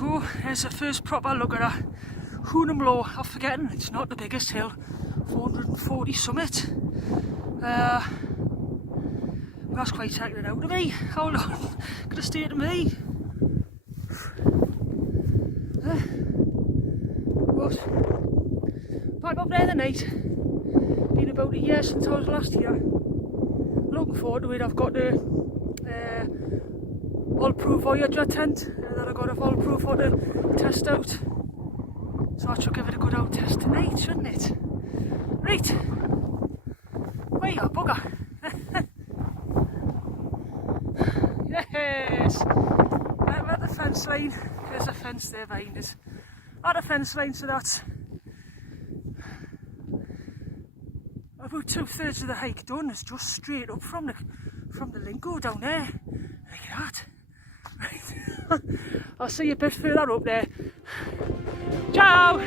go. There's the first proper look at a Hownam Law. I'm forgetting it's not the biggest hill, 440 summit. That's quite taking it out of me. Hold on, gonna stay to me. But back up there the night. Been about a year since I was last here. Looking forward to it. I've got the Olpro Voyager tent that I got a Olpro for to test out. So I should give it a good old test tonight, shouldn't it? Right. Where you are, bugger? Yes! I'm at the fence line. There's a fence there behind us. At the fence line, so that's about 2/3 of the hike done. It's just straight up from the Lingo down there. Look at that. Right. I'll see you a bit further up there. Ciao!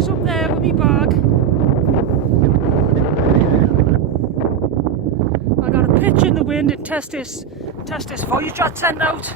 Up there with me bag. I got a pitch in the wind and test this Voyager tent out.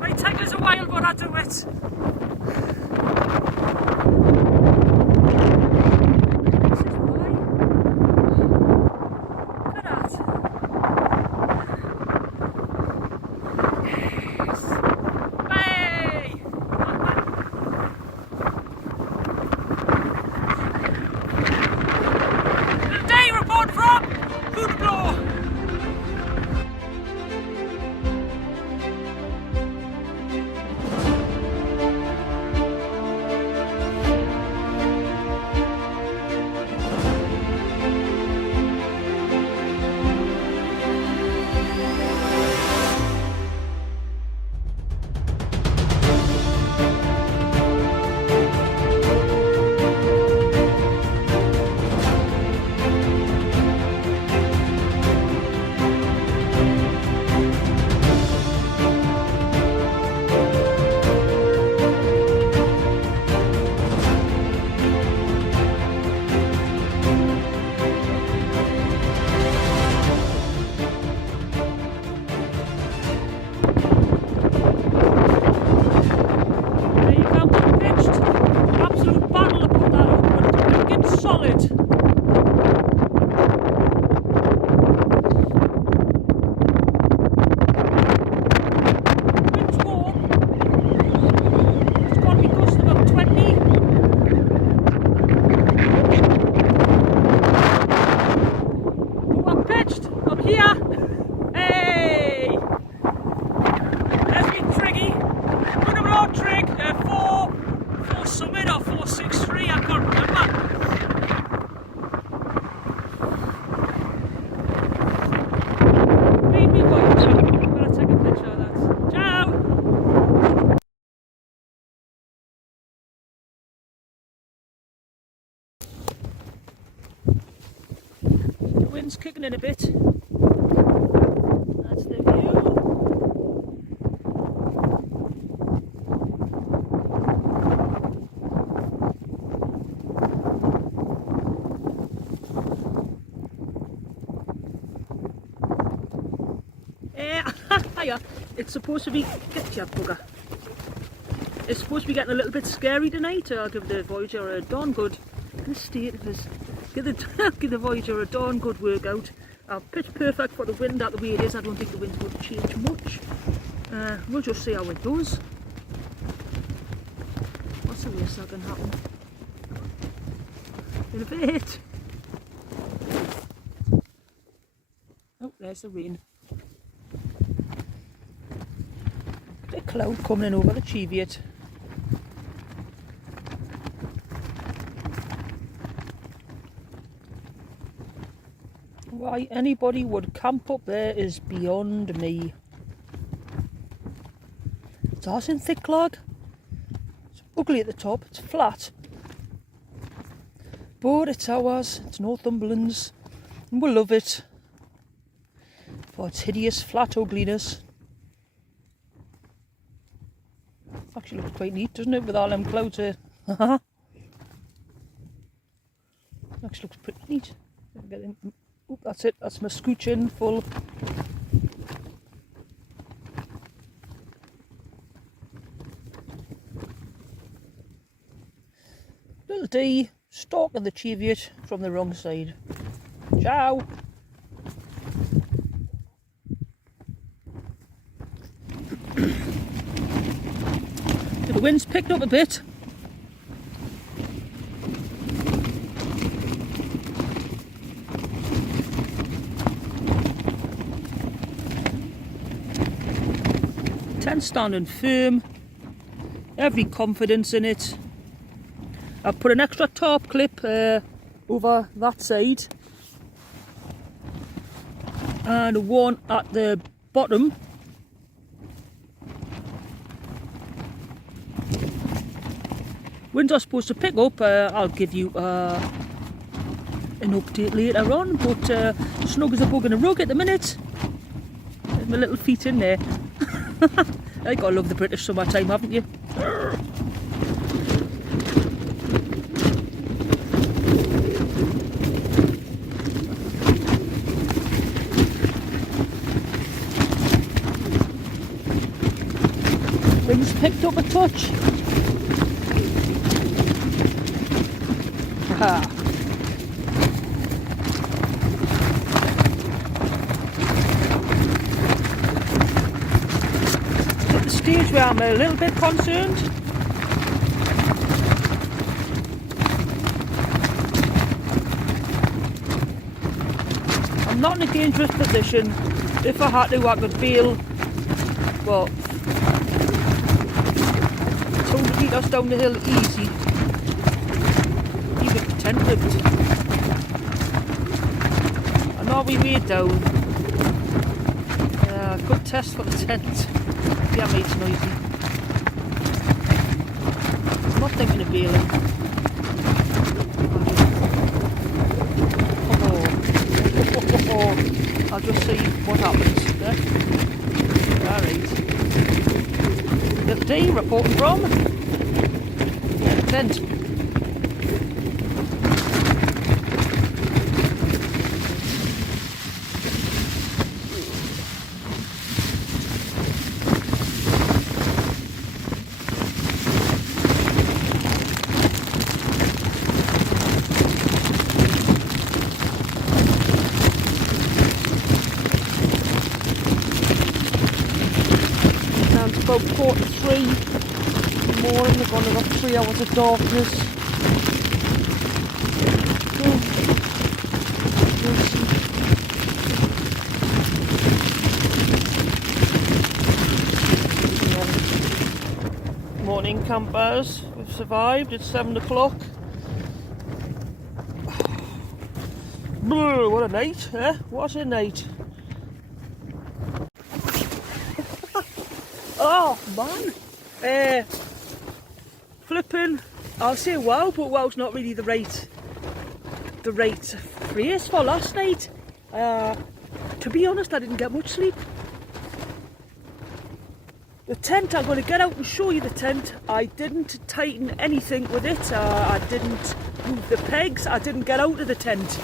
Might take us a while, but I do it. Wind's kicking in a bit. That's the view. Hiya. It's supposed to be, get your bugger. It's supposed to be getting a little bit scary tonight. I'll give the Voyager a darn good, the state of this. Give the Voyager a darn good workout. Pitch perfect for the wind out the way it is. I don't think the wind's going to change much. We'll just see how it goes. What's the worst that can happen? In a bit. Oh, there's the rain. The cloud coming in over the Cheviot. Why anybody would camp up there is beyond me. It's ours in thick clog. It's ugly at the top, it's flat. But it's ours, it's Northumberland's, and we'll love it for its hideous flat ugliness. It actually looks quite neat, doesn't it, with all them clouds here? Actually looks pretty neat. Get in. Oop, that's it, that's my scooch full. Little D stalking the Cheviot from the wrong side. Ciao! The wind's picked up a bit. Tent standing firm, every confidence in it. I've put an extra top clip over that side and one at the bottom. Winds are supposed to pick up. I'll give you an update later on, but snug as a bug in a rug at the minute. There's my little feet in there. I gotta love the British summertime, haven't you? Wings picked up a touch. Ah. At the stage where I'm a little bit concerned. I'm not in a dangerous position. If I had to, I could bail. Well, 200 metres down the hill easy. Even the tent ripped. And all we way down. Good test for the tent. Yeah, mate, it's noisy. I'm not thinking of bailing. I'll just see what happens. Alright. Little D reporting from the tent. About 4:03 in the morning, we've only got 3 hours of darkness. Morning campers, we've survived, it's 7 o'clock. What a night, eh? What a night. Oh man, flipping, I'll say wow, but wow's not really the right phrase for last night. To be honest, I didn't get much sleep. The tent, I'm going to get out and show you the tent. I didn't tighten anything with it, I didn't move the pegs, I didn't get out of the tent.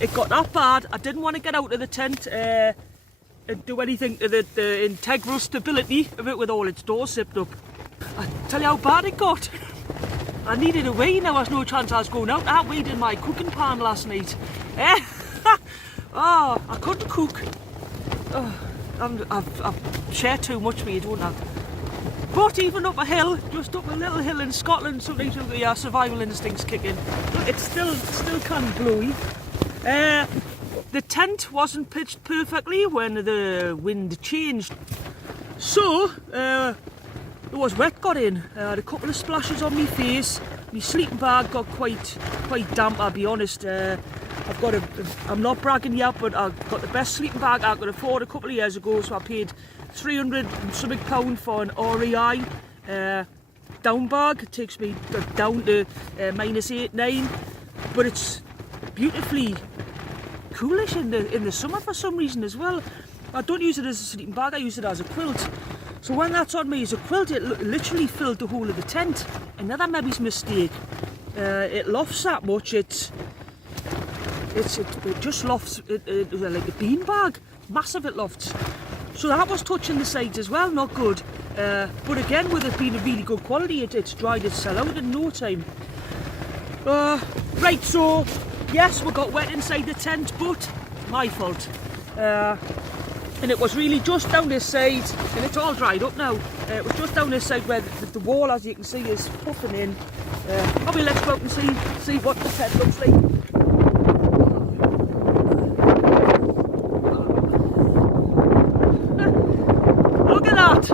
It got that bad, I didn't want to get out of the tent. And do anything to the integral stability of it with all its doors zipped up. I tell you how bad it got. I needed a wee, there was no chance I was going out. I weighed in my cooking pan last night. Oh, I couldn't cook. Oh, I've shared too much with you, don't I? But even up a hill, just up a little hill in Scotland, sometimes the survival instincts kick in. It's still kind of blowy. The tent wasn't pitched perfectly when the wind changed, so there was wet got in. I had a couple of splashes on my face. My sleeping bag got quite damp, I'll be honest. I'm not bragging yet, but I've got the best sleeping bag I could afford a couple of years ago, so I paid 300 and something pound for an REI down bag. It takes me down to -8, -9, but it's beautifully coolish in the summer for some reason as well. I don't use it as a sleeping bag, I use it as a quilt. So when that's on me as a quilt, it literally filled the whole of the tent. Another maybe mistake. It lofts that much. It just lofts like a bean bag. Massive it lofts. So that was touching the sides as well, not good. But again, with it being a really good quality, it's dried itself out in no time. Right, so yes, we got wet inside the tent, but my fault. And it was really just down this side, and it's all dried up now. It was just down this side where the wall, as you can see, is puffing in. Probably let's go out and see what the tent looks like. Look at that!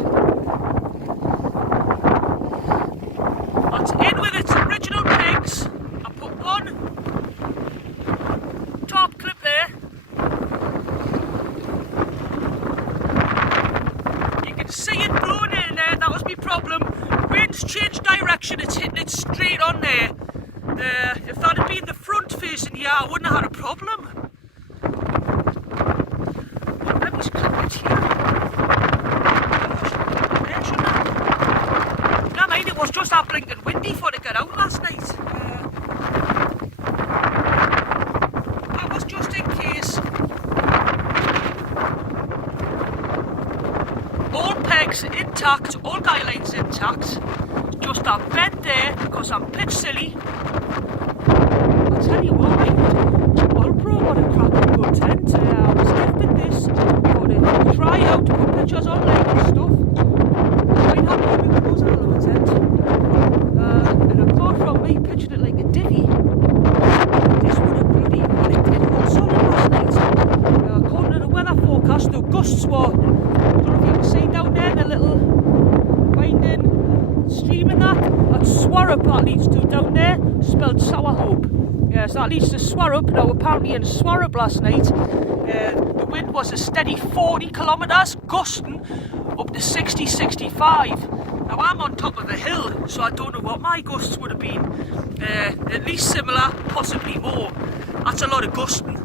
That's in with its original pegs. I put one top clip there. You can see it blowing in there, that was my problem. Wind's changed direction, it's hitting it straight on there. If that had been the front facing here, I wouldn't have had a problem. Let me clip it here. Never mind, it was just that blinking windy for to get out last night. That was just in case. All pegs intact, all guy lines intact. Just that bend there because I'm pitch silly. I'll tell you what, Olpro, what a cracking good tent. I was gifted this for to try out, to put pictures online and stuff. Quite happy with it was a little tent. And apart from me pitching it like a divvy, this would have bloody, well, it did hold solid last night. According to the weather forecast, the gusts were, I don't know if you can see down there, the little winding stream and that's Sourhope that leads to down there, spelled Sourhope. Yes, that leads to Sourhope. Now apparently in Sourhope last night, the wind was a steady 40 kilometres, gusting up to 60, 65. Now I'm on top of a hill, so I don't know what my gusts would have been. At least similar, possibly more. That's a lot of gusting.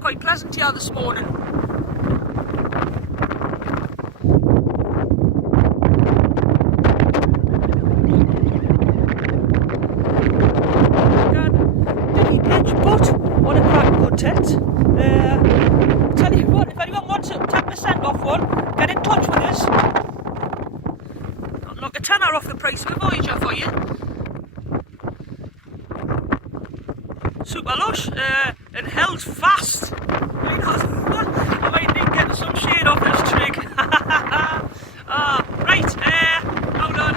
Quite pleasant here this morning. What a crack good tent. Tell you what, if anyone wants a 10% off one, get in touch with us. I'll knock a tenner off the price of a Voyager for you. Super lush and held fast. I might need to get some shade off this trig. Right, hold on.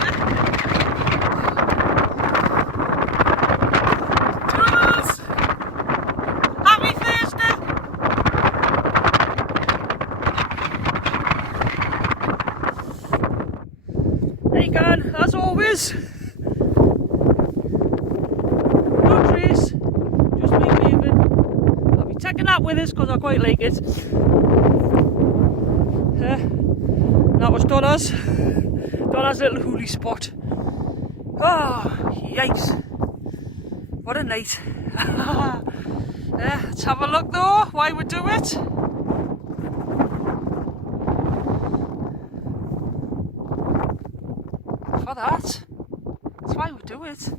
Toodles! Happy Thursday! There you go, as always. No trace, just me waving. I'll be taking that with us because I quite like it. That was Donna's little hoolie spot. Oh, yikes. What a night. Let's have a look though, why we do it. For that. That's why we do it.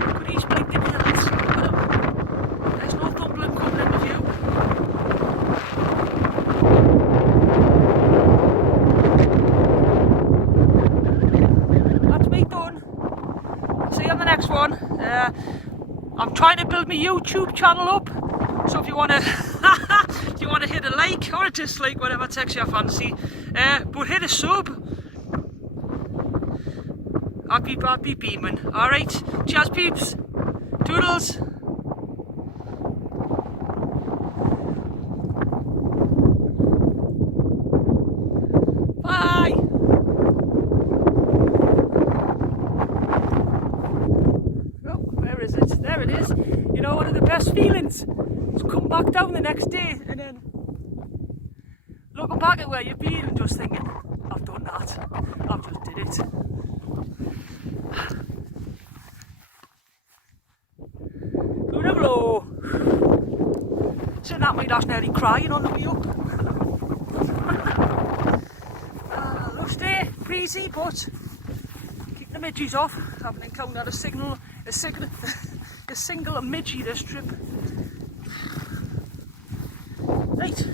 Look at these blinking hills. Look at them. There's Northumberland coming into view. next one. I'm trying to build my YouTube channel up, so if you want to if you want to hit a like or a dislike, whatever takes your fancy, but hit a sub. I'll be beaming. Alright, cheers peeps, toodles. Bye. Oh, where is it? There it is. You know, one of the best feelings is come back down the next day and then looking back at where you've been and just thinking, I've done that. I've just did it. Hownam Law. Sitting at my dash nearly crying on the way up. Lusty, breezy, but keep the midges off. Haven't encountered a single midgie this trip. Right.